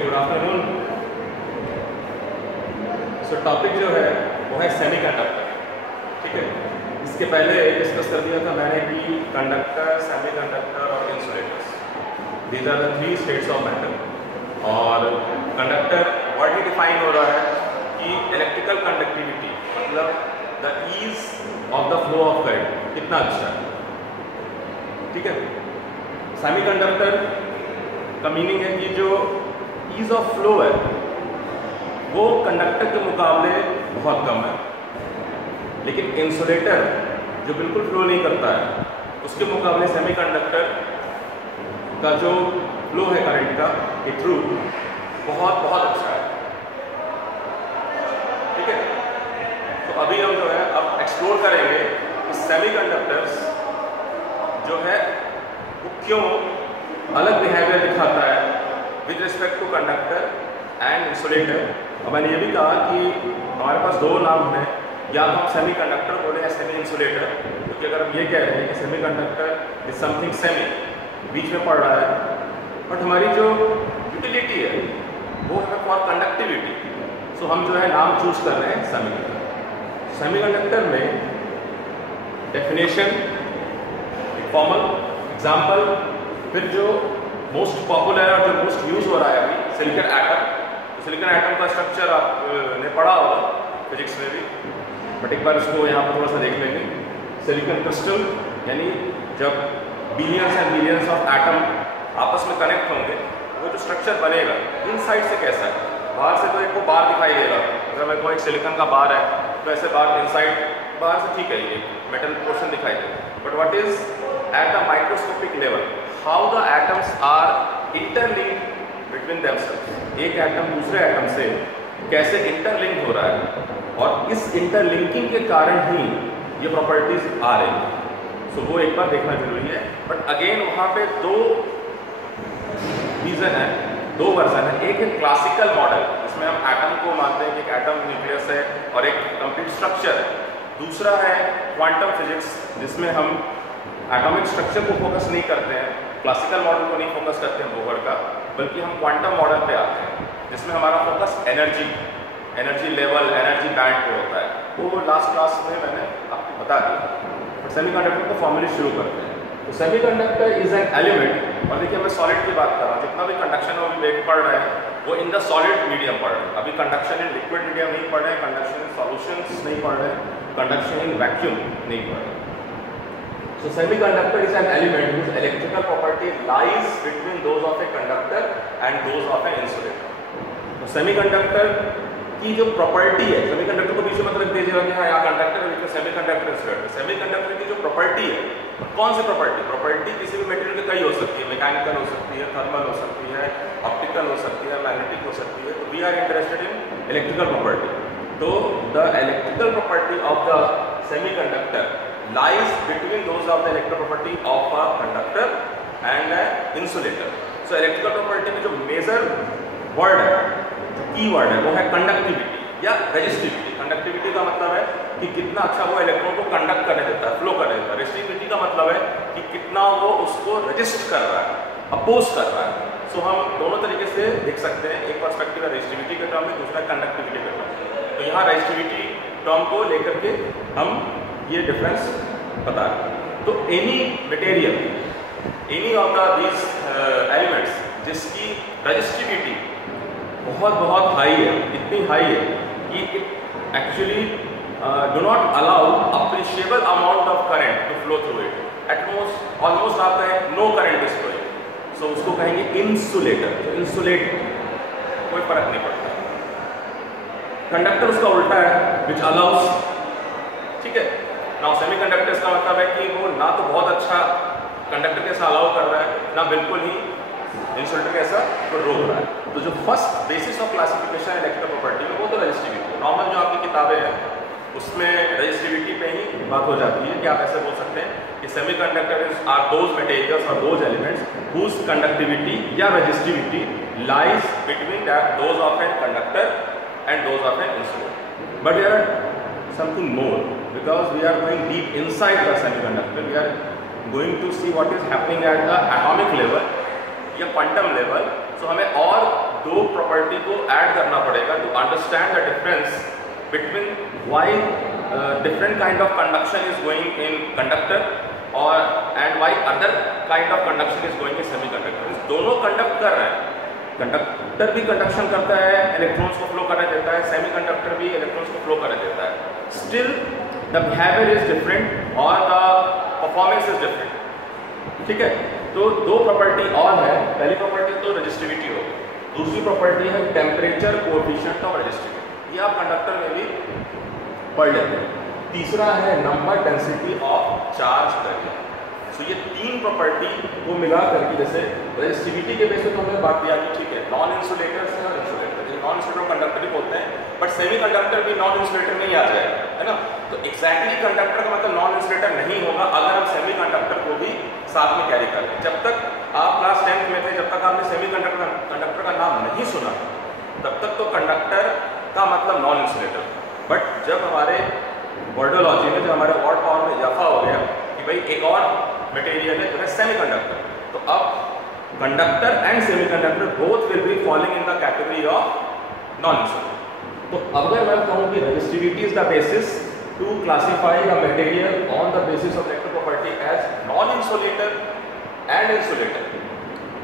Good afternoon. सो topic जो है वो है सेमीकंडक्टर। ठीक है, इसके पहले डिस्कस कर दिया था मैंने कि कंडक्टर, सेमीकंडक्टर और insulators, these are the three states of matter. और कंडक्टर वर्ड डिफाइन हो रहा है कि इलेक्ट्रिकल कंडक्टिविटी मतलब the ease of the flow of current कितना अच्छा है। ठीक है, सेमीकंडक्टर का मीनिंग है कि जो ईज ऑफ फ्लो है वो कंडक्टर के मुकाबले बहुत कम है, लेकिन इंसुलेटर जो बिल्कुल फ्लो नहीं करता है उसके मुकाबले सेमीकंडक्टर का जो फ्लो है करंट का के थ्रू बहुत बहुत अच्छा है। ठीक है, तो अभी हम जो है अब एक्सप्लोर करेंगे कि सेमीकंडक्टर्स जो है वो क्यों अलग बिहेवियर दिखाता है with respect to conductor and insulator. और मैंने ये भी कहा कि हमारे पास दो नाम हैं, या तो हम सेमीकंडक्टर बोले या सेमी इंसुलेटर, क्योंकि अगर हम ये कह रहे हैं कि सेमीकंडक्टर इज समथिंग सेमी, बीच में पड़ रहा है, बट हमारी जो यूटिलिटी है वो है फॉर कंडक्टिविटी। सो हम जो है नाम चूज कर रहे हैं सेमीकंडक्टर। सेमीकंडक्टर में डेफिनेशन, फॉर्मल एग्जाम्पल, फिर जो मोस्ट पॉपुलर और जो मोस्ट यूज हो रहा है अभी सिलिकॉन एटम। तो सिलिकॉन एटम का स्ट्रक्चर आपने पढ़ा होगा फिजिक्स में भी, बट एक बार इसको यहाँ पर थोड़ा सा देख लेंगे। सिलिकॉन क्रिस्टल यानी जब billions and billions of atom आपस में कनेक्ट होंगे वो जो स्ट्रक्चर बनेगा इनसाइड से कैसा है। बाहर से तो एक को बार दिखाई देगा, अगर मेरे को एक सिलिकॉन का बार है तो ऐसे बार इनसाइड बाहर से ठीक है ये मेटल पोर्शन दिखाई देगा, but what is at the microscopic level how the atoms are interlinked between themselves. एक एटम दूसरे एटम से कैसे इंटरलिंक हो रहा है और इस इंटरलिंकिंग के कारण ही ये प्रॉपर्टीज आ रही हैं। सो वो एक बार देखना जरूरी है। बट अगेन वहाँ पे दो रीजन है, दो वर्जन है। एक है क्लासिकल मॉडल जिसमें हम एटम को मानते हैं कि एक एटम न्यूक्लियस है और एक कंप्लीट स्ट्रक्चर है। दूसरा है क्वांटम फिजिक्स जिसमें हम एटॉमिक स्ट्रक्चर को फोकस नहीं करते हैं, क्लासिकल मॉडल को नहीं फोकस करते हैं बोहर का, बल्कि हम क्वांटम मॉडल पे आते हैं जिसमें हमारा focus energy level, energy band पे होता है। वो लास्ट क्लास में मैंने आपको बता दिया। बट सेमीकंडक्टर को फॉर्मली शुरू करते हैं। तो सेमीकंडक्टर इज एन एलिमेंट, और देखिए मैं सॉलिड की बात कर रहा हूँ, जितना भी कंडक्शन हम देख पढ़ रहे हैं वो इन द सॉलिड मीडियम पढ़ रहे हैं। अभी कंडक्शन इन लिक्विड मीडियम नहीं पढ़ रहे हैं, कंडक्शन इन सॉल्यूशंस नहीं पढ़ रहे हैं, कंडक्शन इन वैक्यूम नहीं पढ़ रहे हैं। So semiconductor is an element whose electrical property lies between those of a conductor and those of an insulator. तो semiconductor की जो प्रॉपर्टी है, सेमीकंडक्टर को बीच में मत रख दीजिएगा कि हाँ यहाँ कंडक्टर है, बीच सेमीकंडक्टर इंसुलेटर। सेमीकंडक्टर की जो प्रॉपर्टी है, कौन सी प्रॉपर्टी किसी भी मटेरियल की कई हो सकती है, मैकेनिकल हो सकती है, थर्मल हो सकती है, ऑप्टिकल हो सकती है, मैग्नेटिक हो सकती है। तो we are interested in electrical property. तो the electrical property of the semiconductor lies between those of the electrical property of a conductor and an insulator. So electrical property में जो मेजर वर्ड है, जो की वर्ड है, वो है conductivity या रेजिस्टिविटी। कंडक्टिविटी का मतलब है कि कितना अच्छा वो इलेक्ट्रॉन को कंडक्ट करने देता है, फ्लो करने देता है। रेजिस्टिविटी का मतलब है कि कितना वो उसको रेजिस्ट कर रहा है, अपोज कर रहा है। सो हम दोनों तरीके से देख सकते हैं। एक पर्सपेक्टिव है रेजिस्टिविटी के टर्म में, दूसरा कंडक्टिविटी के टर्म में। तो यहाँ रेजिस्टिविटी टर्म को लेकर के हम ये डिफरेंस बता रहे। तो any material, any of the these elements जिसकी रेजिस्टिविटी बहुत बहुत हाई है, इतनी हाई है कि it actually do not allow appreciable amount of current to flow through it, utmost almost आता है no current is flowing. So उसको कहेंगे इंसुलेटर। तो इंसुलेट कोई फर्क नहीं पड़ता। कंडक्टर उसका उल्टा है, विच अलाउस। ठीक है, नाउ सेमीकंडक्टर्स का मतलब है कि वो ना तो बहुत अच्छा कंडक्टर कैसा अलाउ कर रहा है, ना बिल्कुल ही इंसुलेटर कैसा तो रोक रहा है। तो जो फर्स्ट बेसिस ऑफ क्लासिफिकेशन है इलेक्ट्रिकल प्रॉपर्टी में वो तो रेजिस्टिविटी। नॉर्मल जो आपकी किताबें हैं उसमें रेजिस्टिविटी पे ही बात हो जाती है कि आप ऐसे बोल सकते हैं कि सेमीकंडक्टर्स आर दोज मटेरियल्स और दोज एलिमेंट्स हुज कंडक्टिविटी या resistivity lies between those of an conductor and those of an insulator. But there are something more, because we are going deep inside the semiconductor. We are going to see what is happening at the atomic level या quantum level. So हमें और दो property को add करना पड़ेगा to understand the difference between why different kind of conduction is going in conductor और and why other kind of conduction is going in semiconductor. दोनों conduct कर रहे हैं, कंडक्टर भी कंडक्शन करता है, इलेक्ट्रॉन्स को फ्लो करने देता है, सेमीकंडक्टर भी इलेक्ट्रॉन्स को फ्लो करने देता है, still the behaviour is different और द परफॉर्मेंस इज डिफरेंट। ठीक है, तो दो प्रॉपर्टी और है। पहली प्रॉपर्टी तो रेजिस्टिविटी हो, दूसरी प्रॉपर्टी है टेम्परेचर कोएफिशिएंट ऑफ रेजिस्टिविटी, ये आप कंडक्टर में भी पढ़ लेते हैं। तीसरा है number density of charge carrier. So ये तीन प्रॉपर्टी को मिला करके, जैसे रेजिस्टिविटी के बेस पे तो हमने बात किया कि ठीक है नॉन इंसुलेटर से और इंसुलेटर, नॉन इंसुलेटर कंडक्टर भी बोलते हैं, बट सेमी कंडक्टर भी नॉन इंसुलेटर में ही आ जाएगा, है ना। तो एग्जैक्टली कंडक्टर का मतलब नॉन इंसुलेटर नहीं होगा अगर हम सेमी कंडक्टर को भी साथ में कैरी कर लें। जब तक आप क्लास 10th में थे, जब तक आपने सेमी कंडक्टर का नाम नहीं सुना, तब तक तो कंडक्टर का मतलब नॉन इंसुलेटर। बट जब हमारे वर्डोलॉजी में, जब हमारे वर्ड पावर में इजाफा हो गया कि भाई एक और मटेरियल है जो है सेमीकंडक्टर, तो अब conductor and semiconductor both will be falling in the category of non insulator. तो अगर मैं कहूँ कि resistivity is the basis to classify the material on the basis of electric property as non insulator and insulator,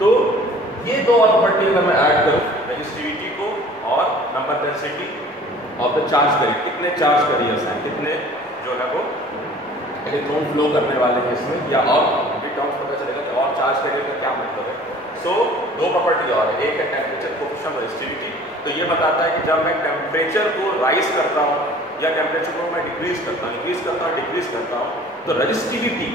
तो ये दो और property अगर मैं ऐड करूँ रेजिस्टिविटी को और number density of the charge carrier, कितने चार्ज कैरियर्स हैं, कितने जो है वो इलेक्ट्रॉन फ्लो करने वाले हैं इसमें, या और भी टर्म्स पता चलेगा कि और चार्ज कैरियर का क्या मतलब है। सो दो प्रॉपर्टी और है, एक है टेम्परेचर कोएफिशिएंट ऑफ रेजिस्टिविटी, तो ये बताता है कि जब मैं टेम्परेचर को राइज करता हूँ या टेम्परेचर को मैं डिक्रीज करता हूँ, तो रेजिस्टिविटी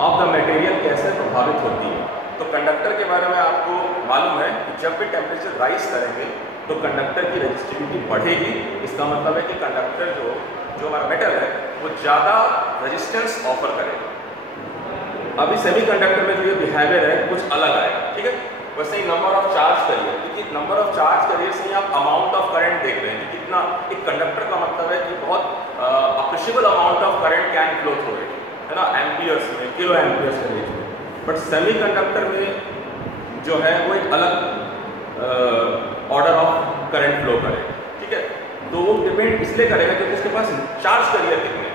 ऑफ द मटेरियल कैसे प्रभावित होती है। तो कंडक्टर के बारे में आपको मालूम है कि जब भी टेम्परेचर राइज करेंगे तो कंडक्टर की रेजिस्टिविटी बढ़ेगी। इसका मतलब है कि कंडक्टर जो हमारा मेटल है वो ज़्यादा रेजिस्टेंस ऑफर करेगा। अभी सेमीकंडक्टर में जो ये बिहेवियर है कुछ अलग आएगा, ठीक है। वैसे ही नंबर ऑफ चार्ज करियर, क्योंकि नंबर ऑफ चार्ज करियर से ही आप अमाउंट ऑफ करंट देख रहे हैं कि कितना एक कंडक्टर का मतलब है कि बहुत appreciable amount of current can flow through it, है ना, एम्पियर्स में, किलो एम्पियर्स के रेंज में। बट सेमीकंडक्टर में जो है वो एक अलग ऑर्डर ऑफ करंट फ्लो करेगा, ठीक है। तो वो डिपेंड इसलिए करेगा क्योंकि उसके पास चार्ज करियर कितने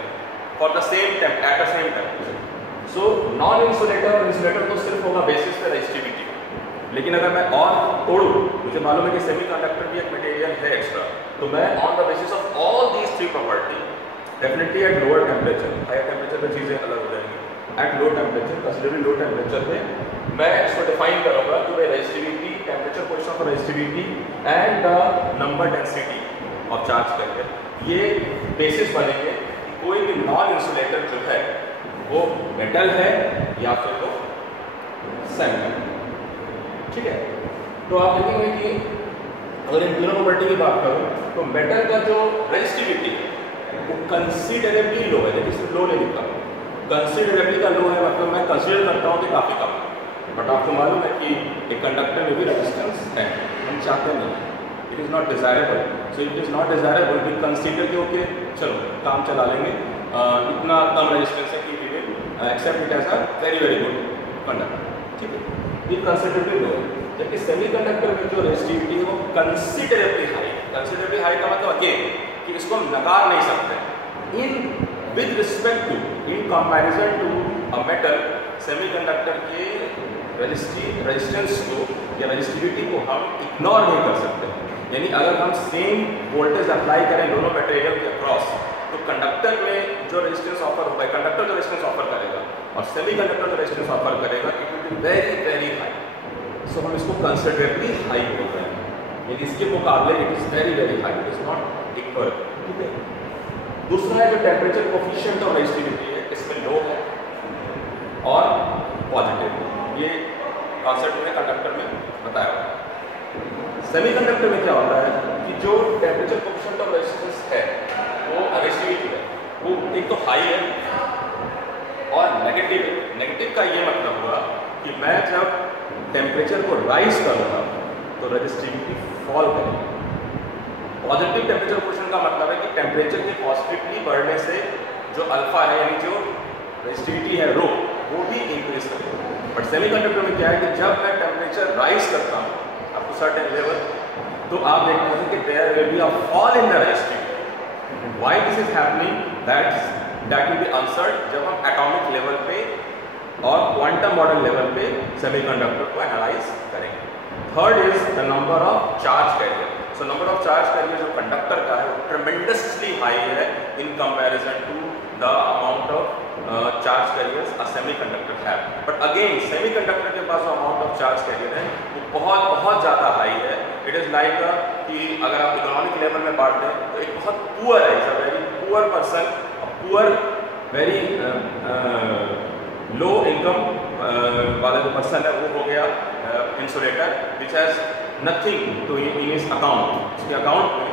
for the same at the same temperature. So non insulator और इंसुलेटर तो सिर्फ होगा बेसिस पे रेजिस्टिविटी, लेकिन अगर मैं और तोड़ूं, मुझे मालूम है कि सेमीकंडक्टर भी एक मटेरियल है एक्स्ट्रा, तो मैं on the basis of all these three property definitely at lower temperature, higher temperature पे चीज़ें अलग हो जाएंगी, at low temperature, considerably low temperature पे मैं इसको डिफाइन करूँगा कि भाई resistivity, temperature coefficient of resistivity and the number density of charge करके ये बेसिस बनेंगे कि कोई भी नॉन इंसुलेटर जो है वो मेटल है या फिर वो सेमीकंडक्टर, ठीक है। तो आप देखेंगे कि अगर इन तीनों प्रॉपर्टी की बात करूँ तो मेटल का जो रेजिस्टिविटी है वो कंसिडरेबली लो है, देखिए सिर्फ लो नहीं लिखा, कंसिडरेबली का लो है, मतलब मैं कंसिडर करता हूँ कि काफ़ी कम है। बट आपको मालूम है कि एक कंडक्टर में भी रेजिस्टेंस है, हम चाहते नहीं, it is not desirable. So it is not desirable, we consider के ओके चलो काम चला लेंगे, इतना कम रेजिस्टेंस है कि we will accept it as a very very good conductor, ठीक है। ये कंसिडरेबली लो है, जबकि सेमीकंडक्टर में जो रेजिस्टिविटी है वो कंसिडरेबली हाई। कंसिडरेबली हाई का मतलब अगेन कि इसको हम नकार नहीं सकते। In with respect to, in comparison to a metal, semiconductor के रेजिस्टेंस को या रेजिस्टिविटी को हम इग्नोर नहीं कर सकते। यानी अगर हम सेम वोल्टेज अप्लाई करें दोनों मटेरियल के अक्रॉस, तो कंडक्टर में जो रेजिस्टेंस ऑफर होगा, कंडक्टर जो रेजिस्टेंस ऑफर करेगा और सेमीकंडक्टर जो रेजिस्टेंस ऑफर करेगा, it will be very very high. So हम इसको कंसिडरेबली हाई बोल रहे हैं, यानी इसके मुकाबले it is very very high, it is not equal, ठीक है। दूसरा है जो टेम्परेचर कोएफिशिएंट ऑफ रेजिस्टिविटी है, इसमें लो है और पॉजिटिव, ये कॉन्सेप्ट में कंडक्टर में बताया हुआ है। सेमीकंडक्टर में क्या होता है कि जो टेम्परेचर कोएफिशिएंट ऑफ रेजिस्टेंस है वो रेजिस्टिविटी है, वो एक तो हाई है और नेगेटिव है। नेगेटिव का ये मतलब हुआ कि मैं जब टेम्परेचर को राइज करूँगा तो रेजिस्टिविटी फॉल करेगी। पॉजिटिव टेम्परेचर कोएफिशिएंट का मतलब है कि टेम्परेचर के पॉजिटिवली बढ़ने से जो अल्फा है यानी जो रेजिस्टिविटी है रो, वो भी इंक्रीज करेगा। बट सेमीकंडक्टर में क्या है कि जब मैं टेम्परेचर राइज करता हूँ, अब to certain level, तो आप देखते हैं कि there will be a fall in the resistivity. Why this is happening? That will be answered जब हम atomic level पे और quantum model level पे semiconductor को analyze करेंगे. Third is the number of charge carrier. So number of charge carrier जो conductor का है वो tremendously high है in comparison to the amount of charge carriers a semiconductor have. But again semiconductor के पास जो amount of charge carrier है वो बहुत ज़्यादा high है. It is like कि अगर आप इकोनॉमिक लेवल में बांट दें तो एक बहुत पुअर है, is a very poor person, poor very low income वाला जो पर्सन है वो हो गया insulator which has nothing to in his account. उसके अकाउंट में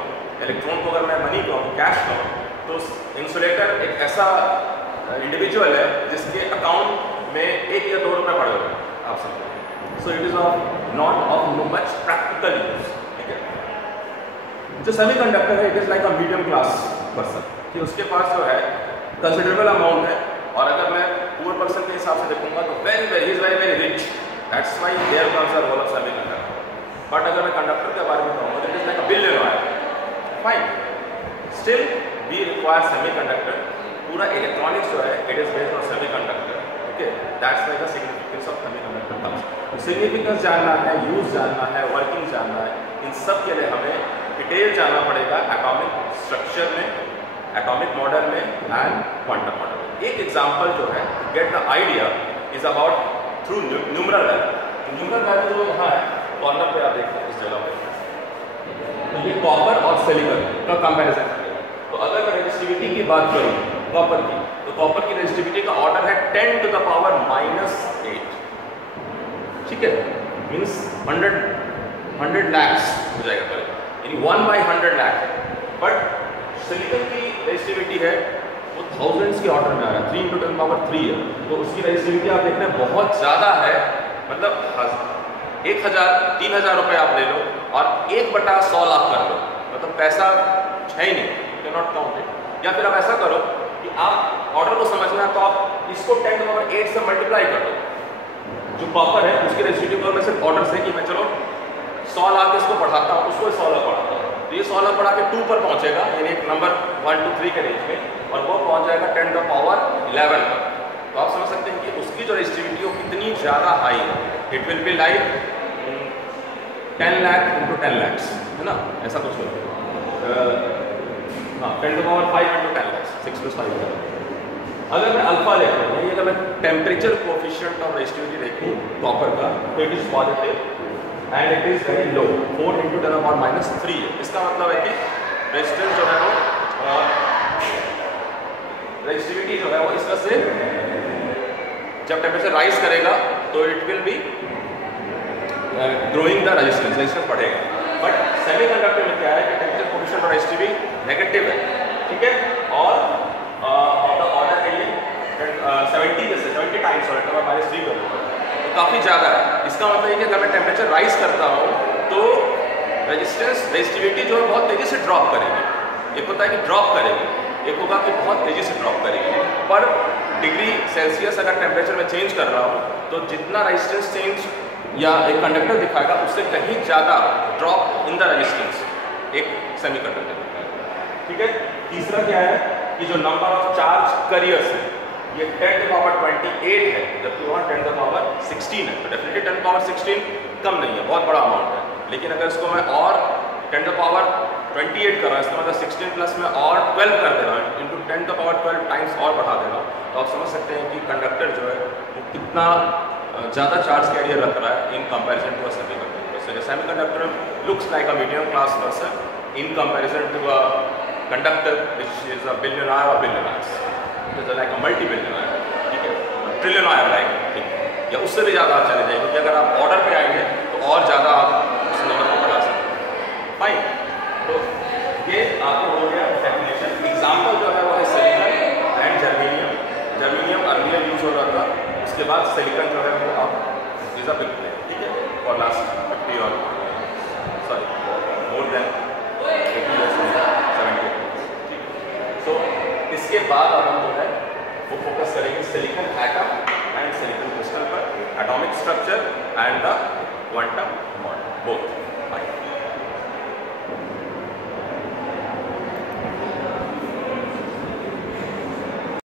इलेक्ट्रॉन को अगर मैं मनी कहूँ, कैश कहूँ, तो इंसुलेटर एक ऐसा इंडिविजुअल है जिसके अकाउंट में 1 या 2 रुपये पड़े हुए हैं आप समझ. So it is not of no much practical use. ठीक है, जो सेमीकंडक्टर है it is like a medium class person कि उसके पास जो है कंसिडरेबल अमाउंट है, और अगर मैं पुअर पर्सन के हिसाब से देखूंगा तो very very rich. That's why there comes the role of semiconductor. But अगर मैं कंडक्टर के बारे में कहूँगा तो it is like a billionaire. Fine, still we require semiconductor. पूरा इलेक्ट्रॉनिक्स जो है it is based on semiconductor. Okay, that's why the significance of semiconductor comes. Significance जानना है, यूज जानना है, वर्किंग जानना है, इन सब के लिए हमें डिटेल जानना पड़ेगा एटॉमिक स्ट्रक्चर में, एटॉमिक मॉडल में एंड क्वांटम मॉडल में. एक एग्जांपल जो है get the idea is about through numeral value. Numeral value जो यहाँ है कॉर्नर पे आप देखते हैं इस जगह पे, तो ये कॉपर और सिलिकॉन का कंपैरिजन करेगा. तो अगर मैं रेजिस्टिविटी की बात करूँ कॉपर की, तो कॉपर की रेजिस्टिविटी का ऑर्डर है 10 to the power -8. ठीक है, मीन्स 100 lakhs हो जाएगा पहले, यानी 1/100 lakh. बट सिलिकॉन की रेजिस्टिविटी है वो थाउजेंड्स के ऑर्डर में आ रहा है, 3 × 10⁻³ है. तो उसकी रेजिस्टिविटी आप देखते हैं बहुत ज़्यादा है. मतलब 1,000-3,000 रुपये आप ले लो और 1/100 लाख कर लो, मतलब पैसा है ही नहीं, you can not count it. या फिर आप ऐसा करो कि आप ऑर्डर को समझना है तो आप इसको 10⁸ से मल्टीप्लाई कर दो. जो कॉपर है उसकी रेजिस्टिविटी को मैं सिर्फ ऑर्डर से कि मैं चलो 100 लाख इसको बढ़ाता हूँ, उसको 100 लाख बढ़ाता हूँ, तो ये 100 लाख बढ़ा के 2 पर पहुँचेगा, यानी एक नंबर 1 2 3 के रेंज में, और वो पहुँच जाएगा 10⁻11 पर. तो आप समझ सकते हैं कि उसकी जो रेजिस्टिविटी वो कितनी ज़्यादा हाई है. It will be like 10 lakh × 10 lakhs, है ना, ऐसा कुछ होगा. हाँ, 10⁻5 × 10 lakhs, 6 + 5. अगर मैं अल्फा देखूँ, यानी अगर मैं टेम्परेचर कोफिशिएंट ऑफ रेजिस्टिविटी देखूँ कॉपर का, तो it is positive and it is very low, 4 × 10⁻³ है. इसका मतलब है कि रेजिस्टेंस जो है वो रेजिस्टिविटी जो है वो इस तरह से जब टेम्परेचर राइज करेगा तो it will B growing the resistance बढ़ेगा. बट सेमीकंडक्टर में क्या है कि टेम्परेचर कोफिशिएंट और रेजिस्टिविटी नेगेटिव है. ठीक है, और ऑर्डर के लिए 70 टाइम्स और -3 करूँगा तो काफ़ी ज़्यादा है. इसका मतलब है कि अगर मैं टेम्परेचर राइज करता हूँ तो रेजिस्टिविटी जो है बहुत तेज़ी से ड्रॉप करेगी. एक होता है कि ड्रॉप करेगी, एक होगा कि बहुत तेज़ी से ड्रॉप करेगी. पर डिग्री सेल्सियस अगर टेम्परेचर में चेंज कर रहा हूँ तो जितना रेजिस्टेंस चेंज या एक कंडक्टर दिखाएगा उससे कहीं ज़्यादा ड्रॉप इन द रेजिस्टेंस एक सेमीकंडक्टर. ठीक है, तीसरा क्या है कि जो नंबर ऑफ चार्ज कैरियर्स है ये 10⁻28 है, जबकि वहाँ 10⁻16 है. तो डेफिनेटली 10⁻16 कम नहीं है, बहुत बड़ा अमाउंट है. लेकिन अगर इसको मैं और 10⁻28 कर रहा हूँ, इसका मतलब 16 प्लस में और 12 कर दे रहा हूँ, इंटू 10⁻12 टाइम्स और बढ़ा दे रहा हूँ, तो आप समझ सकते हैं कि कंडक्टर जो है वो कितना ज़्यादा चार्ज कैरियर रख रहा है in comparison to a semiconductor. So semiconductor looks like a medium class person in comparison to a conductor which is a billionaire or billionaires. It is like a multi-billionaire. ठीक है, ट्रिलियनायर like ठीक, या उससे भी ज़्यादा आप चले जाएंगे, क्योंकि अगर आप ऑर्डर पे आएंगे तो और ज़्यादा आप उस नंबर को बढ़ा सकते हैं. फाइन, तो ये आपको हो गया डेफिनेशन. एग्जाम्पल जो है वो है silicon and germanium. Germanium earlier use हो रहा था, उसके बाद सिलिकॉन जो है वो आप इज अ बिग प्ले. ठीक है, और लास्ट 50 और मोर देन 80 years 70. तो इसके बाद अब हम जो है वो फोकस करेंगे silicon atom and silicon crystal पर, atomic structure and the quantum model.